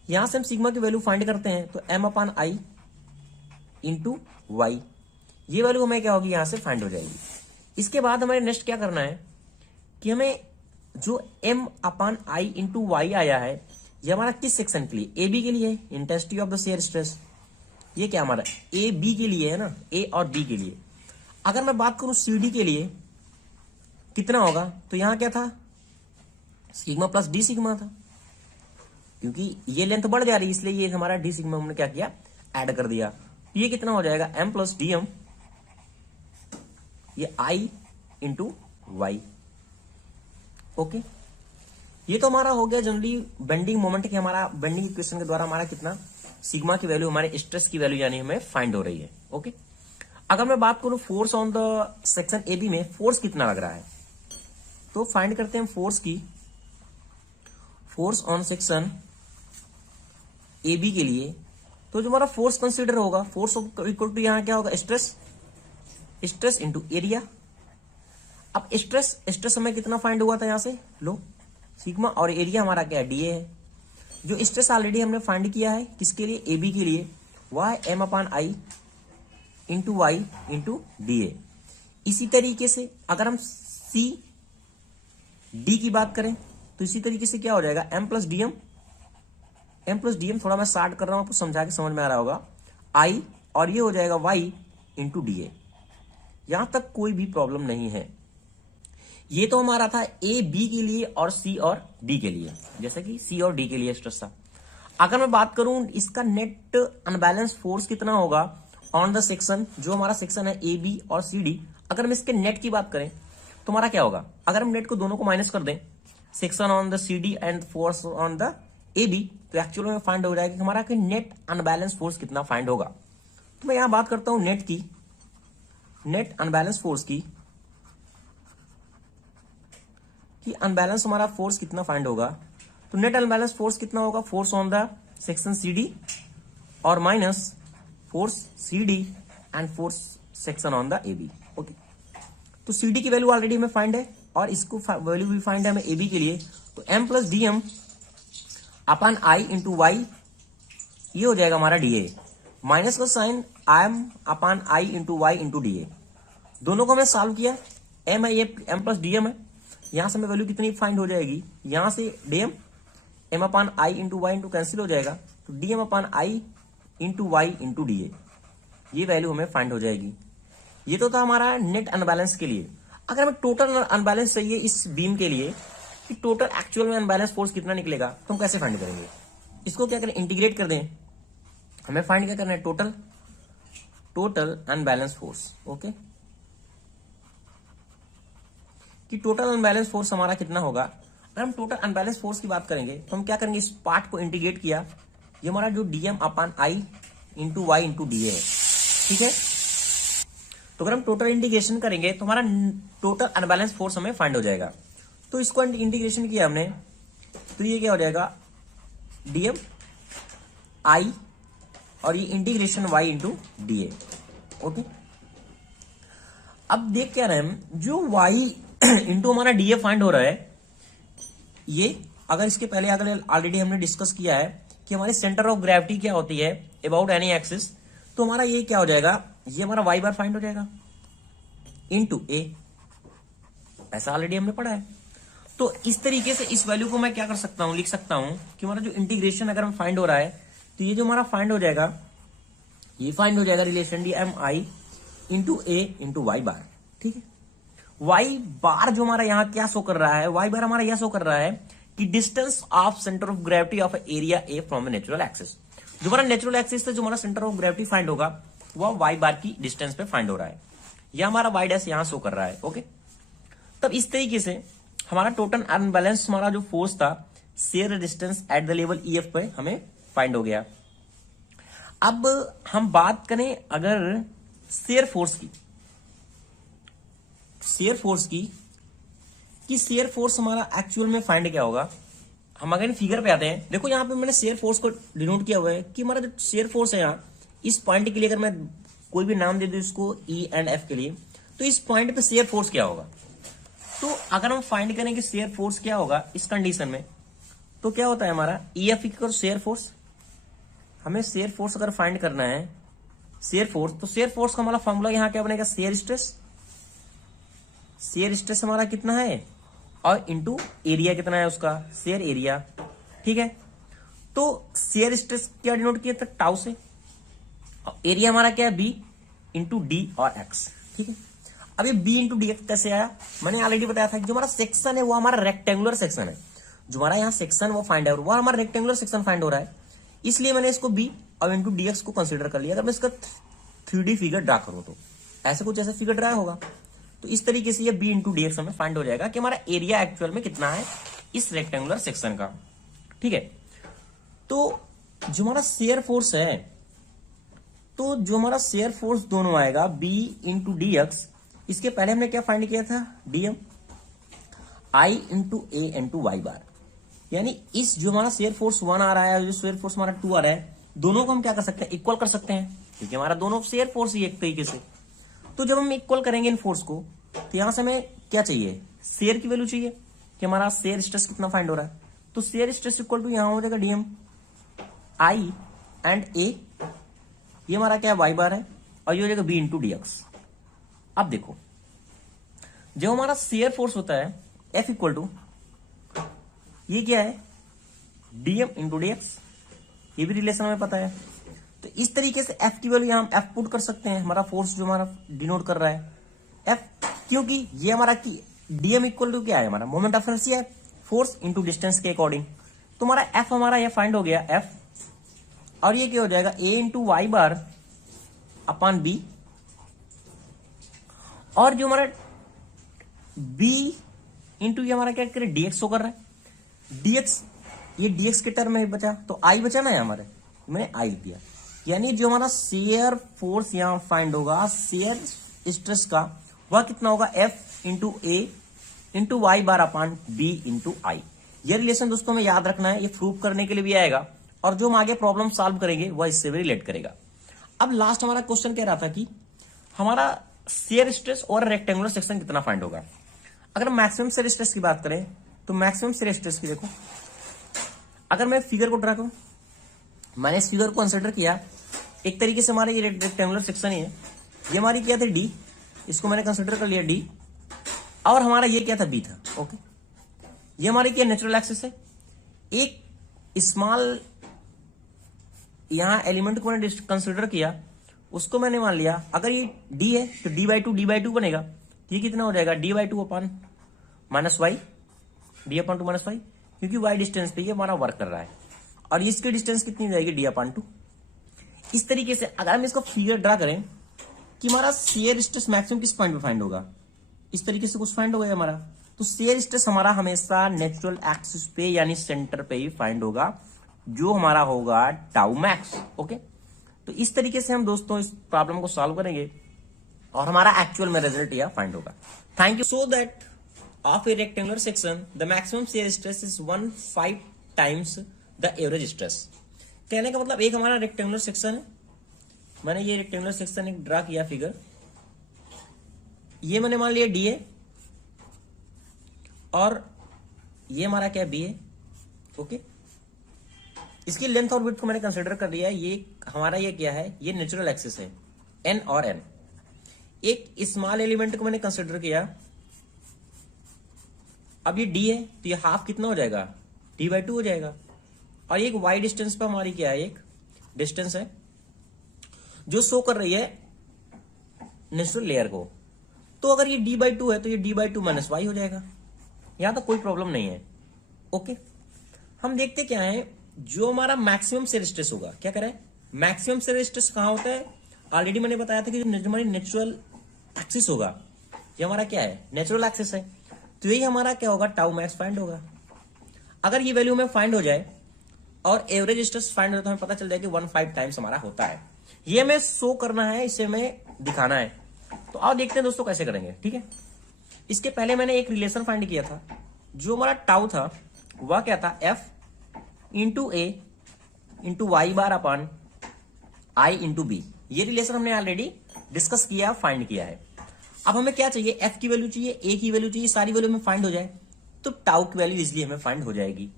यहां से हम सिग्मा की वैल्यू फाइंड करते हैं, तो एम अपान आई इंटू वाई, ये वैल्यू हमें क्या होगी, यहां से फाइंड हो जाएगी। इसके बाद हमें नेक्स्ट क्या करना है कि हमें जो एम अपान आई इंटू वाई आया है, ये हमारा किस सेक्शन के लिए, ए बी के लिए, intensity of the shear stress. ये क्या हमारा ए बी के लिए है ना, ए और बी के लिए। अगर मैं बात करूं सी डी के लिए कितना होगा, तो यहां क्या था, सिग्मा प्लस डी सिग्मा था, क्योंकि ये लेंथ बढ़ जा रही है इसलिए ये हमारा डी सिग्मा हमने क्या किया, ऐड कर दिया। ये कितना हो जाएगा, एम प्लस डी एम, ये आई इंटू वाई। ओके, ये तो हमारा हो गया जनरली बेंडिंग मोमेंट के, हमारा बेंडिंग इक्वेशन के द्वारा हमारा कितना सिग्मा की वैल्यू, हमारे स्ट्रेस की वैल्यू यानी हमें फाइंड हो रही है। ओके, अगर मैं बात करूं force on the section A B में फोर्स कितना लग रहा है, तो फाइंड करते हैं फोर्स की, force on section A B के लिए। तो जो हमारा फोर्स कंसीडर होगा, फोर्स इक्वल टू यहां क्या होगा, स्ट्रेस, स्ट्रेस इंटू एरिया। अब स्ट्रेस हमें कितना फाइंड हुआ था यहां से, लो सिग्मा, और एरिया हमारा क्या है, डीए है। जो स्ट्रेस ऑलरेडी हमने फाइंड किया है किसके लिए, ए बी के लिए, वह है एम अपान आई इंटू वाई इंटू डीए। इसी तरीके से अगर हम सी डी की बात करें, तो इसी तरीके से क्या हो जाएगा, M plus DM, M plus DM, थोड़ा मैं स्टार्ट कर रहा हूं, आपको समझा के समझ में आ रहा होगा, आई, और ये हो जाएगा वाई इंटू डीए। यहां तक कोई भी प्रॉब्लम नहीं है। ये तो हमारा था ए बी के लिए और सी और डी के लिए, जैसे कि सी और डी के लिए स्ट्रेस था। अगर मैं बात करूं इसका नेट अनबैलेंस फोर्स कितना होगा ऑन द सेक्शन, जो हमारा सेक्शन है ए बी और सी डी, अगर हम इसके नेट की बात करें तो हमारा क्या होगा, अगर हम नेट को दोनों को माइनस कर दें, section on the C D and force on the A B, तो एक्चुअल में फाइंड हो जाएगा कि हमारा नेट अनबैलेंस फोर्स कितना फाइंड होगा। तो मैं यहां बात करता हूं नेट की, नेट अनबैलेंस फोर्स की, कि अनबैलेंस हमारा फोर्स कितना फाइंड होगा। तो नेट अनबैलेंस फोर्स कितना होगा, force on the section C D और minus force C D and force section on the A B. Okay, तो सी डी की वैल्यू ऑलरेडी हमें फाइंड है और इसको वैल्यू भी फाइंड है हमें ए बी के लिए, तो M plus D M upon I into Y, ये हो जाएगा हमारा डीए, माइनस का sign M upon I into Y into D A. दोनों को हमने सॉल्व किया, एम है ये, एम प्लस डीएम है, यहां से हमें वैल्यू कितनी फाइंड हो जाएगी, यहां से डीएम एम अपान आई इंटू वाई इंटू कैंसिल हो जाएगा, तो डीएम अपान आई इंटू वाई इंटू डीए, ये वैल्यू हमें फाइंड हो जाएगी। ये तो था हमारा नेट अनबैलेंस के लिए। अगर हमें टोटल अनबैलेंस चाहिए इस बीम के लिए, कि टोटल एक्चुअल में अनबैलेंस फोर्स कितना निकलेगा, तो हम कैसे फाइंड करेंगे, इसको क्या करें, इंटीग्रेट कर दें। हमें फाइंड क्या करना है, total, total unbalance force. Okay, कि टोटल अनबैलेंस फोर्स हमारा कितना होगा। अगर हम टोटल अनबैलेंस फोर्स की बात करेंगे तो हम क्या करेंगे, इस पार्ट को इंटीग्रेट किया, ये हमारा जो डीएम अपान आई इंटू वाई इंटू डीए है। ठीक है, तो अगर हम टोटल इंटीग्रेशन करेंगे तो हमारा टोटल अनबैलेंस फोर्स हमें फाइंड हो जाएगा। तो इसको इंटीग्रेशन किया हमने, तो ये क्या हो जाएगा, डीएम आई और ये integration Y into DA. Okay, अब देख क्या रहे हम, जो वाई इंटू हमारा डीए फाइंड हो रहा है, ये अगर इसके पहले अगर ऑलरेडी हमने डिस्कस किया है कि हमारी सेंटर ऑफ ग्रेविटी क्या होती है अबाउट एनी एक्सिस, तो हमारा ये क्या हो जाएगा, ये हमारा वाई बार फाइंड हो जाएगा इनटू ए, ऐसा ऑलरेडी हमने पढ़ा है। तो इस तरीके से इस वैल्यू को मैं क्या कर सकता हूं, लिख सकता हूं कि हमारा जो इंटीग्रेशन अगर हम फाइंड हो रहा है, तो ये जो हमारा फाइंड हो जाएगा, ये फाइंड हो जाएगा relation D M I into A into Y बार। ठीक है, वाई बार जो हमारा यहाँ क्या शो कर रहा है, वाई बार हमारा यह शो कर रहा है कि distance of centre of gravity of area A from natural axis. जो हमारा नेचुरल एक्सिस से जो हमारा सेंटर ऑफ ग्रेविटी फाइंड होगा वह वाई बार की डिस्टेंस पे फाइंड हो रहा है। यह हमारा वाई डैश यहां शो कर रहा है। ओके, तब इस तरीके से हमारा टोटल अनबैलेंस हमारा जो फोर्स था share resistance at the level E F पे हमें फाइंड हो गया। अब हम बात करें अगर शेयर फोर्स की, शेयर फोर्स की कि शेयर फोर्स हमारा एक्चुअल में फाइंड क्या होगा। हम अगर फिगर पे आते हैं, देखो यहाँ पे मैंने शेयर फोर्स को डिनोट किया हुआ है कि हमारा जो शेयर फोर्स है यहाँ इस पॉइंट के लिए अगर मैं कोई भी नाम दे दूं इसको ई एंड एफ के लिए, तो इस पॉइंट पे शेयर फोर्स क्या होगा। तो अगर हम फाइंड करें कि शेयर फोर्स क्या होगा इस कंडीशन में, तो क्या होता है हमारा E F equal shear force. हमें शेयर फोर्स अगर फाइंड करना है शेयर फोर्स, तो शेयर फोर्स का हमारा फॉर्मूला यहाँ क्या बनेगा, शेयर स्ट्रेस। शेयर स्ट्रेस हमारा कितना है और इंटू एरिया कितना है उसका, शेयर एरिया। ठीक है, तो शेयर स्ट्रेस क्या डिनोट किया था, टाउ से। एरिया हमारा क्या है, बी इंटू डी और एक्स। ठीक है, अब ये बी इंटू डी एक्स कैसे आया, मैंने ऑलरेडी बताया था कि जो हमारा सेक्शन है वो हमारा रेक्टेंगुलर सेक्शन है। जो हमारा यहाँ सेक्शन वो फाइंड है, वो हमारा रेक्टेंगुलर सेक्शन फाइंड हो रहा है, इसलिए मैंने इसको बी और इंटू डी एक्स को कंसिडर कर लिया। अगर मैं इसका 3D फिगर ड्रा करूं तो ऐसे कुछ ऐसा फिगर ड्रा होगा, तो इस तरीके से ये बी इंटू डी एक्स हमें फाइंड हो जाएगा कि हमारा एरिया एक्चुअल में कितना है इस रेक्टेंगुलर सेक्शन का। ठीक है, तो जो हमारा शेयर फोर्स है, तो जो हमारा शेयर फोर्स दोनों आएगा बी इंटू डी एक्स, इसके पहले हमने क्या फाइंड किया था, DM I into A into Y बार। यानी इस जो हमारा शेयर फोर्स 1 आ रहा है, जो शेयर फोर्स हमारा 2 आ रहा है, दोनों को हम क्या कर सकते हैं, इक्वल कर सकते हैं, क्योंकि हमारा दोनों शेयर फोर्स ही एक तरीके से। तो जब हम इक्वल करेंगे इन फोर्स को, तो यहां से हमें क्या चाहिए, शेयर की वैल्यू चाहिए कि हमारा शेयर स्ट्रेस कितना फाइंड हो रहा है। तो शेयर स्ट्रेस इक्वल टू यहां हो जाएगा डीएम आई एंड ए, ये हमारा क्या है वाई बार है, और ये हो जाएगा बी इंटू डी एक्स। अब देखो जब हमारा शेयर फोर्स होता है एफ इक्वल टू, ये क्या है, डीएम इंटू डी एक्स, ये भी रिलेशन हमें पता है। तो इस तरीके से एफ की वैल्यू हम एफ पुट कर सकते हैं, हमारा फोर्स जो हमारा डिनोट कर रहा है एफ, क्योंकि ये हमारा की डीएम इक्वल टू क्या है, हमारा मोमेंट ऑफ इनर्शिया है, फोर्स इंटू डिस्टेंस के अकॉर्डिंग। तो हमारा एफ हमारा ये फाइंड हो गया एफ, और ये क्या हो जाएगा A into Y bar upon B, और जो हमारा बी इंटू ये हमारा क्या करे डीएक्स हो कर रहा है, डीएक्स ये डीएक्स के टर्म में बचा, तो आई बचा ना हमारे, मैंने आई लिख दिया। यानी जो हमारा शेयर फोर्स यहां फाइंड होगा शेयर स्ट्रेस का, वह कितना होगा F into A into Y bar upon B into I. ये रिलेशन दोस्तों में याद रखना है, ये प्रूव करने के लिए भी आएगा, और जो हम आगे प्रॉब्लम सॉल्व करेंगे वह इससे भी रिलेट करेगा। अब लास्ट हमारा क्वेश्चन कह रहा था कि हमारा शेयर स्ट्रेस और रेक्टेंगुलर सेक्शन कितना फाइंड होगा। अगर मैक्सिमम शेयर स्ट्रेस की बात करें, तो मैक्सिमम शेयर स्ट्रेस की देखो, अगर मैं फिगर को ड्रा करूं, मैंने इस फिगर को कंसिडर किया एक तरीके से, हमारा ये रेक्टेंगुलर सेक्शन ही है, ये हमारी क्या थे डी, इसको मैंने कंसिडर कर लिया डी, और हमारा ये क्या था बी था। ओके, ये हमारी क्या नेचुरल एक्सिस है। एक स्मॉल यहां एलिमेंट को मैंने कंसिडर किया, उसको मैंने मान लिया अगर ये डी है तो डी बाई टू बनेगा, ये कितना हो जाएगा D by two upon minus Y, D upon two minus Y, क्योंकि वाई डिस्टेंस पे ये हमारा वर्क कर रहा है, और इसकी डिस्टेंस कितनी हो जाएगी डी अपॉन टू। इस तरीके से अगर हम इसको फिगर ड्रा करें कि हमारा शेयर स्ट्रेस मैक्सिमम किस पॉइंट पे फाइंड होगा, इस तरीके से कुछ फाइंड होगा हमारा, तो शेयर स्ट्रेस हमारा हमेशा नेचुरल एक्सिस पे यानी सेंटर पे ही फाइंड होगा, जो हमारा होगा टाउ मैक्स। ओके, तो इस तरीके से हम दोस्तों इस प्रॉब्लम को सॉल्व करेंगे और हमारा एक्चुअल में रिजल्ट यह फाइंड होगा। Thank you. So that of A rectangular section the maximum shear stress is 1/5 times the average stress. कहने का मतलब एक हमारा रेक्टेंगुलर सेक्शन है, मैंने ये रेक्टेंगुलर सेक्शन एक ड्रा किया फिगर, ये मैंने मान लिया डी है, और ये हमारा क्या बी है। ओके, इसकी लेंथ और विड्थ को मैंने कंसीडर कर लिया है, ये हमारा ये क्या है, ये नेचुरल एक्सिस है एन और एन। एक स्मॉल एलिमेंट को मैंने कंसीडर किया, अब ये डी है तो ये हाफ कितना हो जाएगा डी बाई टू हो जाएगा, और एक वाई डिस्टेंस पर हमारी क्या है एक डिस्टेंस है। जो शो कर रही है नेचुरल लेयर को। तो अगर ये d/2 है तो ये d/2 माइनस वाई हो जाएगा, यहां तो कोई प्रॉब्लम नहीं है। ओके, हम देखते क्या है, जो हमारा मैक्सिमम शेयर स्ट्रेस होगा, क्या करें, मैक्सिमम शेयर स्ट्रेस कहां होता है, ऑलरेडी मैंने बताया था कि जो हमारी नेचुरल एक्सिस होगा, ये हमारा क्या है, नेचुरल एक्सिस है, तो यही हमारा क्या होगा, टाउ मैक्स फाइंड होगा। अगर ये वैल्यू हमें फाइंड हो जाए और एवरेज स्ट्रेस फाइंड हो तो हमें पता चल जाए कि 1/5 टाइम्स हमारा होता है। ये हमें शो करना है, इसे हमें दिखाना है। तो आओ देखते हैं दोस्तों कैसे करेंगे। ठीक है, इसके पहले मैंने एक रिलेशन फाइंड किया था, जो हमारा टाउ था वह क्या था, F into A into Y bar upon I into B. ये रिलेशन हमने ऑलरेडी डिस्कस किया, फाइंड किया है। अब हमें क्या चाहिए, एफ की वैल्यू चाहिए, ए की वैल्यू चाहिए, सारी वैल्यू हमें फाइंड हो जाए तो टाउ की वैल्यू इजिली हमें फाइंड हो जाएगी।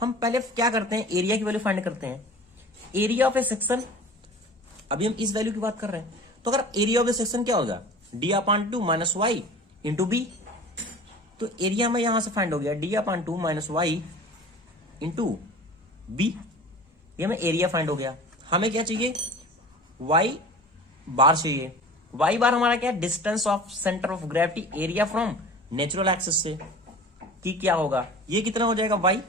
हम पहले क्या करते हैं, एरिया की वैल्यू फाइंड करते हैं। एरिया ऑफ ए सेक्शन, अभी हम इस वैल्यू की बात कर रहे हैं, तो अगर एरिया ऑफ ए सेक्शन क्या होगा, d/2 minus Y into B. तो एरिया में यहां से फाइंड हो गया d/2 minus Y into B, ये हमें एरिया फाइंड हो गया। हमें क्या चाहिए, वाई बार चाहिए। वाई बार हमारा क्या है, distance of centre of gravity area from natural axis से, कि क्या होगा, ये कितना हो जाएगा वाई,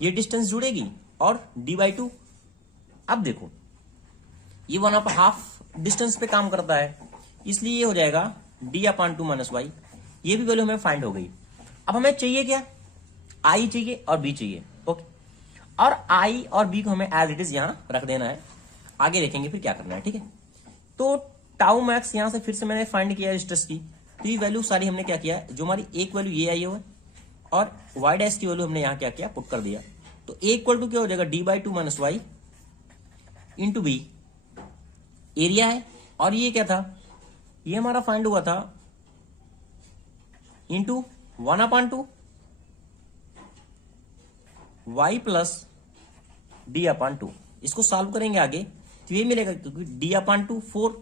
ये डिस्टेंस जुड़ेगी और d/2। अब देखो ये 1/2 डिस्टेंस पे काम करता है, इसलिए ये हो जाएगा d/2 माइनस वाई। ये भी वैल्यू हमें फाइंड हो गई। अब हमें चाहिए क्या, आई चाहिए और बी चाहिए। ओके, और आई और बी को हमें एज इट इज यहां रख देना है, आगे देखेंगे फिर क्या करना है। ठीक है, तो टाउ मैक्स यहां से फिर से मैंने फाइंड किया स्ट्रेस की, तो ये वैल्यू सारी हमने क्या किया, जो हमारी एक वैल्यू ये आई है और वाई डैश की वैल्यू हमने यहां क्या किया, पुट कर दिया। तो ए इक्वल टू क्या हो जाएगा, d/2 minus Y into B, area है, और ये क्या था, ये हमारा फाइंड हुआ था इंटू 1/2 वाई प्लस d/2। इसको सॉल्व करेंगे आगे तो ये मिलेगा, क्योंकि d/2 4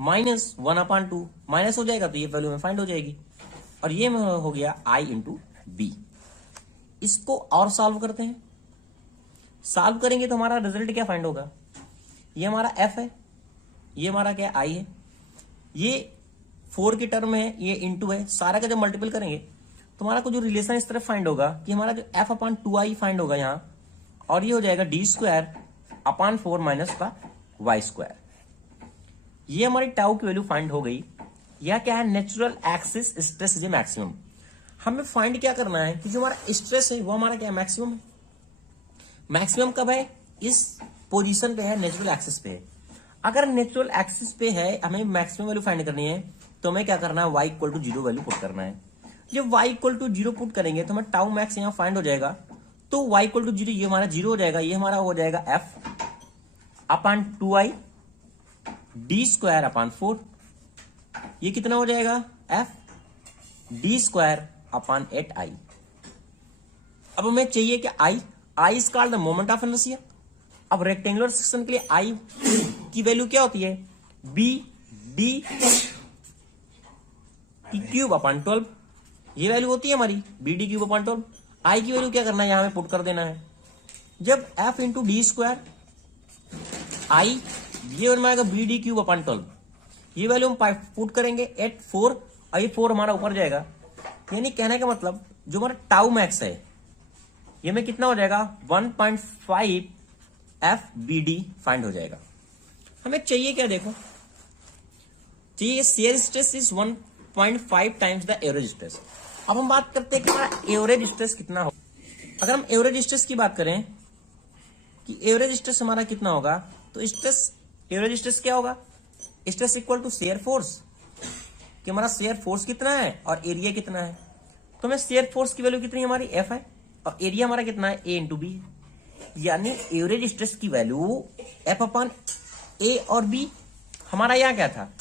माइनस 1/2 माइनस हो जाएगा, तो ये वैल्यू में फाइंड हो जाएगी, और ये हो गया आई इंटू बी। इसको और सॉल्व करते हैं, सॉल्व करेंगे तो हमारा रिजल्ट क्या फाइंड होगा, ये हमारा एफ है, ये हमारा क्या आई है, ये 4 की टर्म है, ये इंटू है, सारा का जब मल्टीपल करेंगे तो हमारा को जो रिलेशन इस तरफ फाइंड होगा कि हमारा जो f/2i फाइंड होगा यहाँ, और ये हो जाएगा d²/4 माइनस का y²। ये हमारी टाउ की वैल्यू फाइंड हो गई। यह क्या है, नेचुरल एक्सिस स्ट्रेस जो मैक्सिमम। हमें फाइंड क्या करना है कि जो हमारा स्ट्रेस है वो हमारा क्या मैक्सिमम है। मैक्सिमम कब है, इस पोजीशन पे है, नेचुरल एक्सिस पे है। अगर नेचुरल एक्सिस पे है, हमें मैक्सिमम वैल्यू फाइंड करनी है, तो हमें क्या करना है, y equal to 0 value put करना है। जब y इक्वल टू 0 पुट करेंगे तो हमें टाउ मैक्स यहाँ फाइंड हो जाएगा, तो y इक्वल टू 0, ये हमारा 0 हो जाएगा, ये हमारा हो जाएगा f/2i d²/4। ये कितना हो जाएगा, f d²/8i। अब हमें चाहिए कि i is called the moment of inertia. अब रेक्टेंगुलर सेक्शन के लिए i की वैल्यू क्या होती है, bd³/12। ये वैल्यू होती है हमारी bd³/12। i की वैल्यू क्या करना है, यहां हमें पुट कर देना है। जब f इंटू d² i, ये बनवाएगा bd³/12, ये वैल्यू हम पुट करेंगे 4, और ये 4 हमारा ऊपर जाएगा। यानी कहने का मतलब जो हमारा टाउ मैक्स है, ये में कितना हो जाएगा, 1.5 FBD फाइंड हो जाएगा। हमें चाहिए क्या, देखो चाहिए share stress is 1.5 times the average stress. अब हम बात करते हैं कि हमारा एवरेज स्ट्रेस कितना हो। अगर हम एवरेज स्ट्रेस की बात करें कि एवरेज स्ट्रेस हमारा कितना होगा, तो स्ट्रेस, एवरेज स्ट्रेस क्या होगा, stress equal to shear force, कि हमारा शेयर फोर्स कितना है और एरिया कितना है। तो हमें शेयर फोर्स की वैल्यू कितनी, हमारी एफ है, और एरिया हमारा कितना है, ए इंटू बी है। यानी एवरेज स्ट्रेस की वैल्यू f/a और b, हमारा यहाँ क्या था,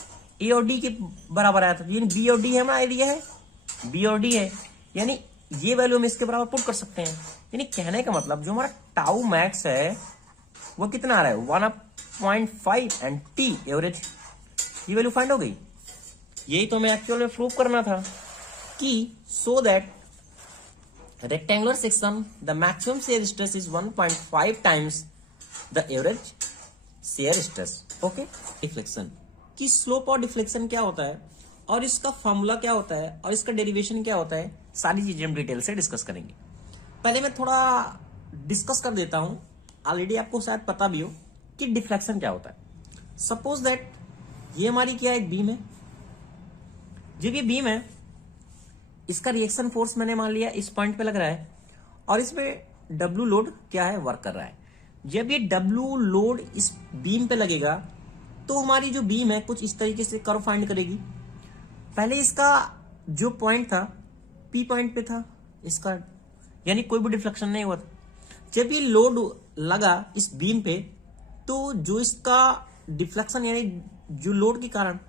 ए और डी के बराबर आया था, यानी बी और डी है हमारा एरिया है, बी और डी है, यानी ये वैल्यू हम इसके बराबर पुट कर सकते हैं। यानी कहने का मतलब जो हमारा टाउ मैक्स है वो कितना आ रहा है, 1.5 एंड टी एवरेज, ये वैल्यू फाइंड हो गई। यही तो हमें एक्चुअल में प्रूव करना था कि so that rectangular section the maximum shear stress is 1.5 times the average shear stress. Okay, deflection की स्लोप और डिफ्लेक्शन क्या होता है और इसका फॉर्मूला क्या होता है और इसका डेरिवेशन क्या होता है, सारी चीजें हम डिटेल से डिस्कस करेंगे। पहले मैं थोड़ा डिस्कस कर देता हूं, ऑलरेडी आपको शायद पता भी हो कि डिफ्लेक्शन क्या होता है। सपोज दैट ये हमारी क्या एक बीम है, जो ये बीम है इसका रिएक्शन फोर्स मैंने मान लिया इस पॉइंट पे लग रहा है और इसमें डब्ल्यू लोड क्या है, वर्क कर रहा है। जब ये डब्ल्यू लोड इस बीम पे लगेगा तो हमारी जो बीम है कुछ इस तरीके से कर्व फाइंड करेगी। पहले इसका जो पॉइंट था पी पॉइंट पे था इसका, यानी कोई भी डिफ्लेक्शन नहीं हुआ था। जब ये लोड लगा इस बीम पे तो जो इसका डिफ्लेक्शन यानी जो लोड के कारण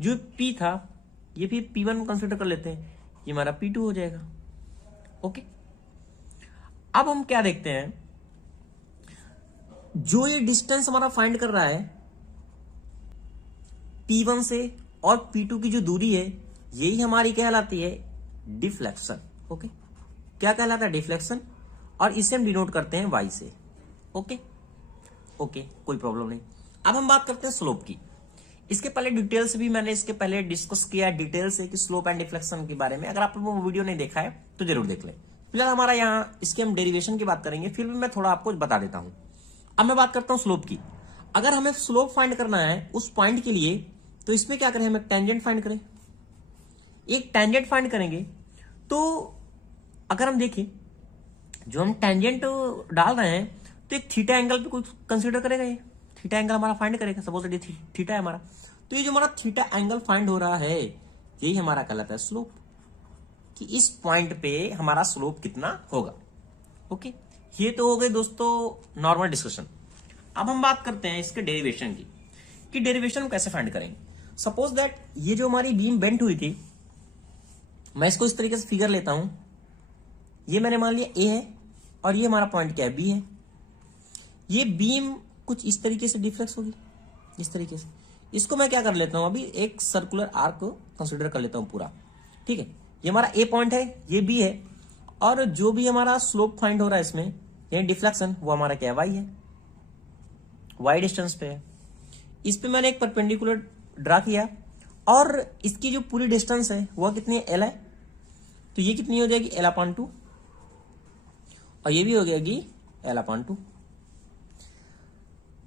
जो पी था, ये भी P1 कंसिडर कर लेते हैं, ये हमारा P2 हो जाएगा। ओके, अब हम क्या देखते हैं, जो ये डिस्टेंस हमारा फाइंड कर रहा है P1 से और P2 की जो दूरी है यही हमारी कहलाती है डिफ्लेक्शन। ओके, क्या कहलाता है, डिफ्लेक्शन, और इसे हम डिनोट करते हैं y से। ओके ओके, कोई प्रॉब्लम नहीं। अब हम बात करते हैं स्लोप की। इसके पहले डिटेल से भी मैंने इसके पहले डिस्कस किया डिटेल से कि स्लोप एंड डिफ्लेक्शन के बारे में। अगर आप लोगों वो वीडियो नहीं देखा है तो जरूर देख लें। फिलहाल हमारा यहाँ इसके हम डेरिवेशन की बात करेंगे, फिर भी मैं थोड़ा आपको बता देता हूं। अब मैं बात करता हूं स्लोप की। अगर हमें स्लोप फाइंड करना है उस पॉइंट के लिए तो इसमें क्या करें, हम एक टेंजेंट फाइंड करें। एक टेंजेंट फाइंड करेंगे तो अगर हम देखें जो हम टेंजेंट डाल रहे हैं तो एक थीटा एंगल पे कुछ कंसीडर करेगा, ये थीटा एंगल हमारा फाइंड करेगा। सपोज ये थीटा है हमारा, तो ये जो हमारा थीटा एंगल फाइंड हो रहा है यही हमारा कहलाता है स्लोप, कि इस पॉइंट पे हमारा स्लोप कितना होगा। ओके, ये तो हो गए दोस्तों नॉर्मल डिस्कशन। अब हम बात करते हैं इसके डेरिवेशन की, कि डेरिवेशन हम कैसे फाइंड करेंगे। सपोज दैट ये जो हमारी बीम बेंट हुई थी, मैं इसको इस तरीके से फिगर लेता हूं, ये मैंने मान लिया ए है और ये हमारा पॉइंट क्या है, बी है। ये बीम कुछ इस तरीके से डिफ्लेक्स होगी, इस तरीके से। इसको मैं क्या कर लेता हूं, अभी एक सर्कुलर आर्क को कंसीडर कर लेता हूं पूरा। ठीक है, ये हमारा ए पॉइंट है, ये बी है, और जो भी हमारा स्लोप फाइंड हो रहा है इसमें यानी डिफ्लेक्शन, वो हमारा क्या है, वाई है, वाई डिस्टेंस पे है। इस पे मैंने एक परपेंडिकुलर ड्रा किया और इसकी जो पूरी डिस्टेंस है वह कितनी है, एल है। तो ये कितनी हो जाएगी, L/2, और ये भी हो जाएगी L/2।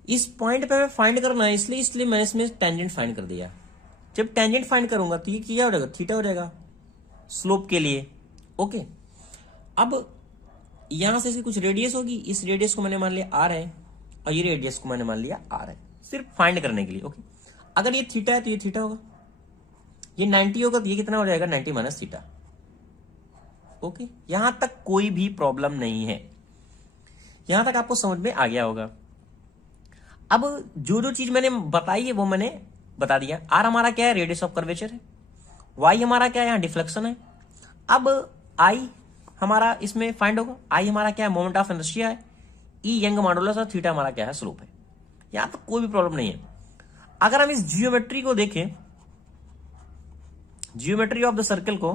इस पॉइंट पे हमें फाइंड करना है, इसलिए मैंने इसमें टेंजेंट फाइंड कर दिया। जब टेंजेंट फाइंड करूंगा तो ये क्या हो जाएगा, थीटा हो जाएगा स्लोप के लिए। ओके, अब यहां से कुछ रेडियस होगी, इस रेडियस को मैंने मान लिया आर है और ये रेडियस को मैंने मान लिया आर है, सिर्फ फाइंड करने के लिए। ओके, अगर ये थीटा है तो ये थीटा होगा, ये 90 होगा तो ये कितना हो जाएगा, 90 माइनस थीटा। ओके, यहां तक कोई भी प्रॉब्लम नहीं है, यहां तक आपको समझ में आ गया होगा। अब जो जो चीज मैंने बताई है वो मैंने बता दिया। आर हमारा क्या है, रेडियस ऑफ कर्वेचर है। वाई हमारा क्या है, यहाँ डिफ्लेक्शन है। अब आई हमारा इसमें फाइंड होगा, आई हमारा क्या है, मोमेंट ऑफ इनर्शिया है। ई यंग मॉडुलस और थीटा हमारा क्या है, स्लोप है। यहां तो कोई भी प्रॉब्लम नहीं है। अगर हम इस जियोमेट्री को देखें, जियोमेट्री ऑफ द सर्कल को,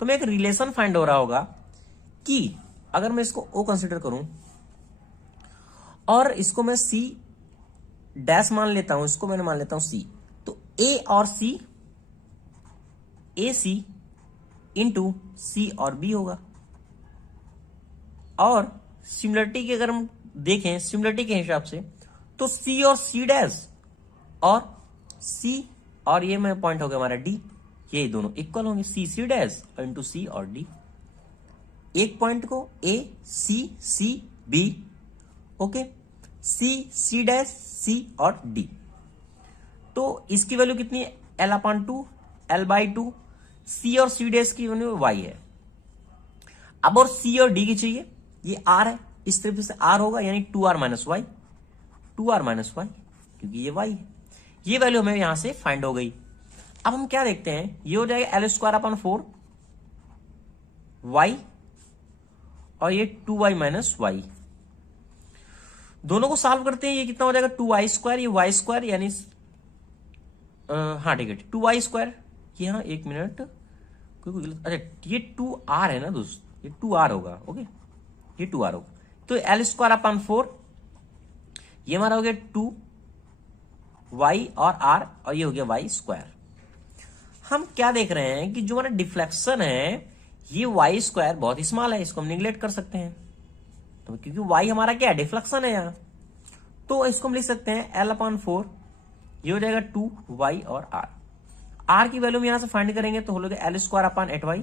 तो मैं एक रिलेशन फाइंड हो रहा होगा कि अगर मैं इसको ओ कंसिडर करूं और इसको मैं सी डैश मान लेता हूं, इसको मैंने मान लेता हूं सी, तो ए और सी, ए सी इंटू सी और बी होगा। और सिमिलरिटी की अगर हम देखें, सिमिलरिटी के हिसाब से, तो सी और सी डैश और सी और ये में पॉइंट हो गया हमारा डी, ये दोनों इक्वल होंगे, सी सी डैश इंटू सी और डी। एक पॉइंट को ए सी सी बी, ओके, सी सी डैश सी और डी, तो इसकी वैल्यू कितनी है, L/2, L/2। सी और सी डैश की वैल्यू वाई है। अब और सी और डी की चाहिए, ये आर है, इस तरफ से आर होगा यानी 2r minus Y, 2r minus Y, क्योंकि ये वाई है। ये वैल्यू हमें यहां से फाइंड हो गई। अब हम क्या देखते हैं, ये हो जाएगा L²/4 वाई और ये 2y माइनस वाई। दोनों को सॉल्व करते हैं, ये कितना हो जाएगा, 2y², ये y², यानी हाँ ठीक है 2y²। ये हाँ एक मिनट, अच्छा ये 2r है ना दोस्त, ये 2r होगा। ओके, ये 2r होगा, तो L²/4 ये हमारा हो गया 2y और r, और ये हो गया y स्क्वायर। हम क्या देख रहे हैं कि जो हमारा डिफ्लेक्शन है ये y स्क्वायर बहुत स्मॉल है, इसको हम निगलेक्ट कर सकते हैं, तो क्योंकि y हमारा क्या है, डिफ्लेक्शन है यहाँ, तो इसको हम लिख सकते हैं L/4, ये हो जाएगा 2y और r की वैल्यू हम यहां से फाइंड करेंगे तो हो जाएगा L²/8y,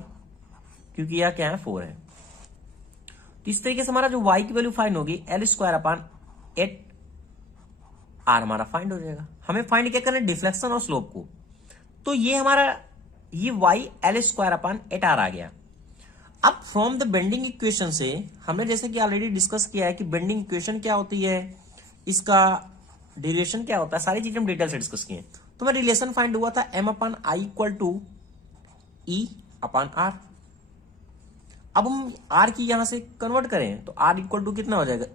क्योंकि यह क्या है 4 है। तो इस तरीके से हमारा जो y की वैल्यू फाइंड होगी L²/8 r हमारा फाइंड हो जाएगा। हमें फाइंड क्या करना है, डिफ्लेक्शन और स्लोप को, तो ये हमारा ये y L²/8r आ गया। अब फ्रॉम द बेंडिंग इक्वेशन से हमने जैसे कि ऑलरेडी डिस्कस किया है कि बेंडिंग इक्वेशन क्या होती है, इसका डेरिवेशन क्या होता है, सारी चीजें हम डिटेल से डिस्कस किए। तो मैं रिलेशन फाइंड हुआ था M/I = E/R। अब हम R की यहां से कन्वर्ट करें तो R = कितना हो जाएगा,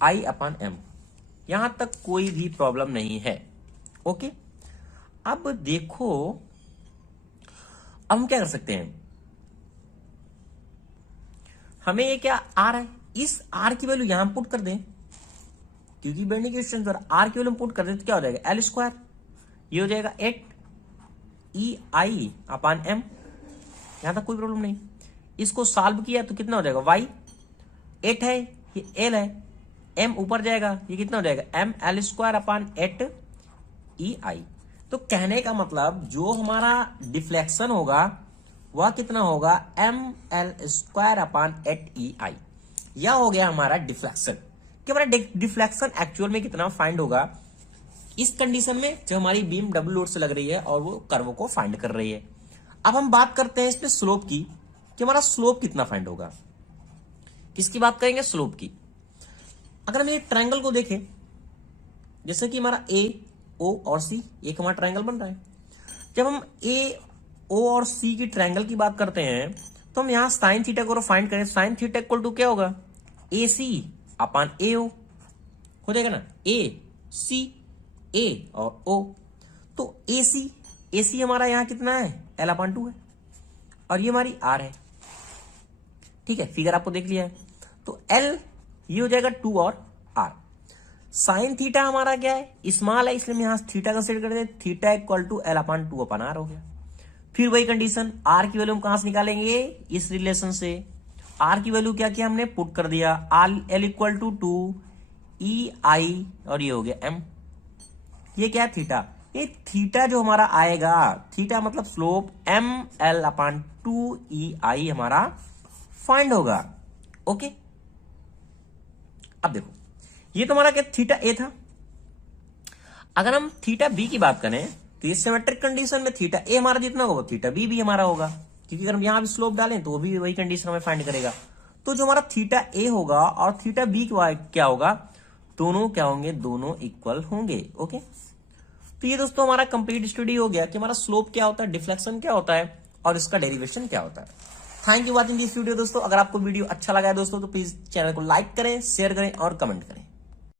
EI/M। यहां तक कोई भी प्रॉब्लम नहीं है, ओके। अब देखो, अब हम क्या कर सकते हैं, हमें ये क्या R है, इस R की वैल्यू यहां पुट कर दें, क्योंकि बेंडिंग इक्वेशन पर R की वैल्यू पुट कर दें तो क्या हो जाएगा, L², ये हो जाएगा 8EI/M। यहां तक कोई प्रॉब्लम नहीं। इसको सॉल्व किया तो कितना हो जाएगा, y 8 है, ये L है, M ऊपर जाएगा, ये कितना हो जाएगा, ML²/8EI। तो कहने का मतलब जो हमारा डिफ्लेक्शन होगा वह कितना होगा, ML²/8EI। यह हो गया हमारा डिफ्लेक्शन, कि हमारा डिफ्लेक्शन एक्चुअल में कितना फाइंड होगा इस कंडीशन में जब हमारी बीम डब्ल्यू लोड से लग रही है और वो कर्व को फाइंड कर रही है। अब हम बात करते हैं इसमें स्लोप की, कि हमारा स्लोप कितना फाइंड होगा। किसकी बात करेंगे, स्लोप की। अगर हम एक ट्रायंगल को देखें, जैसे कि हमारा A, O और C एक हमारा ट्रायंगल बन रहा है। जब हम A, O और C की ट्रायंगल की बात करते हैं तो हम यहां साइन थीटा को फाइंड करें, साइन थीटा इक्वल टू क्या होगा, AC/AO हो जाएगा ना, AC A और O। तो AC हमारा यहां कितना है, L/2 है, और ये हमारी R है, ठीक है, फिगर आपको देख लिया है। तो L ये हो जाएगा 2 और R। साइन थीटा हमारा क्या है, स्मॉल है, इसलिए हम यहां थीटा कंसीडर करते हैं, थीटा = L/2/R हो गया। फिर वही कंडीशन, R की वैल्यू हम कहां से निकालेंगे, इस रिलेशन से। R की वैल्यू क्या किया हमने, पुट कर दिया, L = 2EI और ये हो गया M। ये क्या है, थीटा। ये थीटा जो हमारा आएगा, थीटा मतलब स्लोप, ML/2EI हमारा फाइंड होगा, ओके। अब देखो, ये तो हमारा क्या, थीटा A था। अगर हम थीटा B की बात करें तो इस सिमेट्रिक कंडीशन में थीटा A हमारा जितना होगा थीटा B भी हमारा होगा, क्योंकि अगर हम यहां भी स्लोप डालें तो वो भी वही कंडीशन हमें फाइंड करेगा। तो जो हमारा थीटा A होगा और थीटा B क्या होगा, दोनों क्या होंगे, दोनों इक्वल होंगे, ओके। तो ये दोस्तों हमारा कंप्लीट स्टडी हो गया कि हमारा स्लोप क्या होता है, डिफ्लेक्शन क्या होता है और इसका डेरिवेशन क्या होता है। Thank you watching this video दोस्तों। अगर आपको वीडियो अच्छा लगा है दोस्तों तो प्लीज चैनल को लाइक करें, शेयर करें और कमेंट करें।